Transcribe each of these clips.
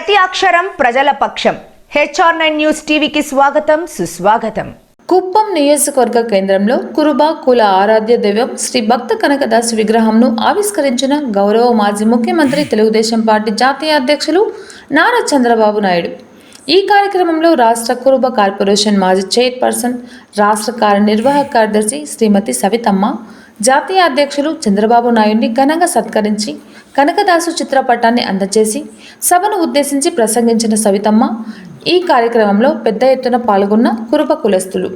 ప్రతి అక్షరం ప్రజల పక్షం. HR9 న్యూస్ టీవీకి స్వాగతం, సుస్వాగతం. కుప్పం నియోజకవర్గ కేంద్రంలో కురుబా కుల ఆరాధ్య దైవం శ్రీ భక్త కనకదాసు విగ్రహంను ఆవిష్కరించిన గౌరవ మాజీ ముఖ్యమంత్రి తెలుగుదేశం పార్టీ జాతీయ అధ్యక్షులు నారా చంద్రబాబు నాయుడు. ఈ కార్యక్రమంలో రాష్ట్ర కురుబ కార్పొరేషన్ మాజీ చైర్పర్సన్, రాష్ట్ర కార్యనిర్వాహక కార్యదర్శి శ్రీమతి సవితమ్మ, జాతీయ అధ్యక్షులు చంద్రబాబు నాయుడిని ఘనంగా సత్కరించి కనకదాసు చిత్రపటాన్ని అందజేసి సభను ఉద్దేశించి ప్రసంగించిన సవితమ్మ, ఈ కార్యక్రమంలో పెద్ద ఎత్తున పాల్గొన్న కురుబ కులస్తులు.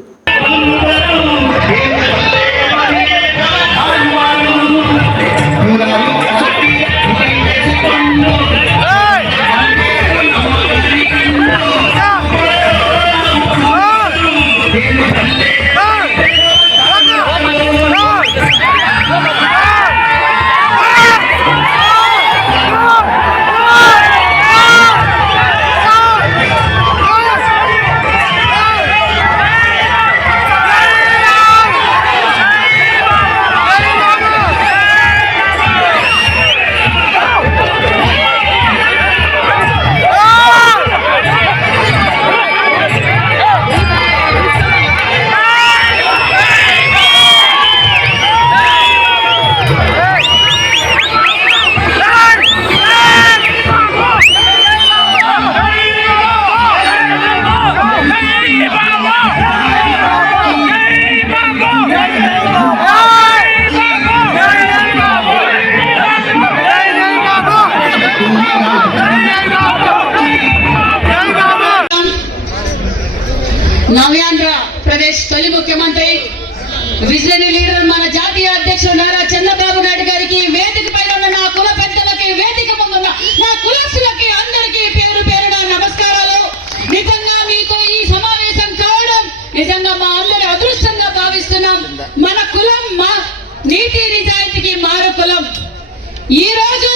నవ్యాంధ్ర ప్రదేశ్ తొలి ముఖ్యమంత్రి, విజనరీ లీడర్ మన జాతీయ అధ్యక్షుడు నారా చంద్రబాబు నాయుడు గారికి, వేదిక పైన ఉన్న నా కుల పెద్దలకి, వేదిక ముందున్న నా కులస్తులకి అందరికీ పేరు పేరున నమస్కారాలు. నిజంగా మీతో ఈ సమావేశం కావడం నిజంగా మా అందరి అదృష్టంగా భావిస్తున్నాం. మన కులం మా నీతి నిజాయితీకి మారు కులం. ఈ రోజు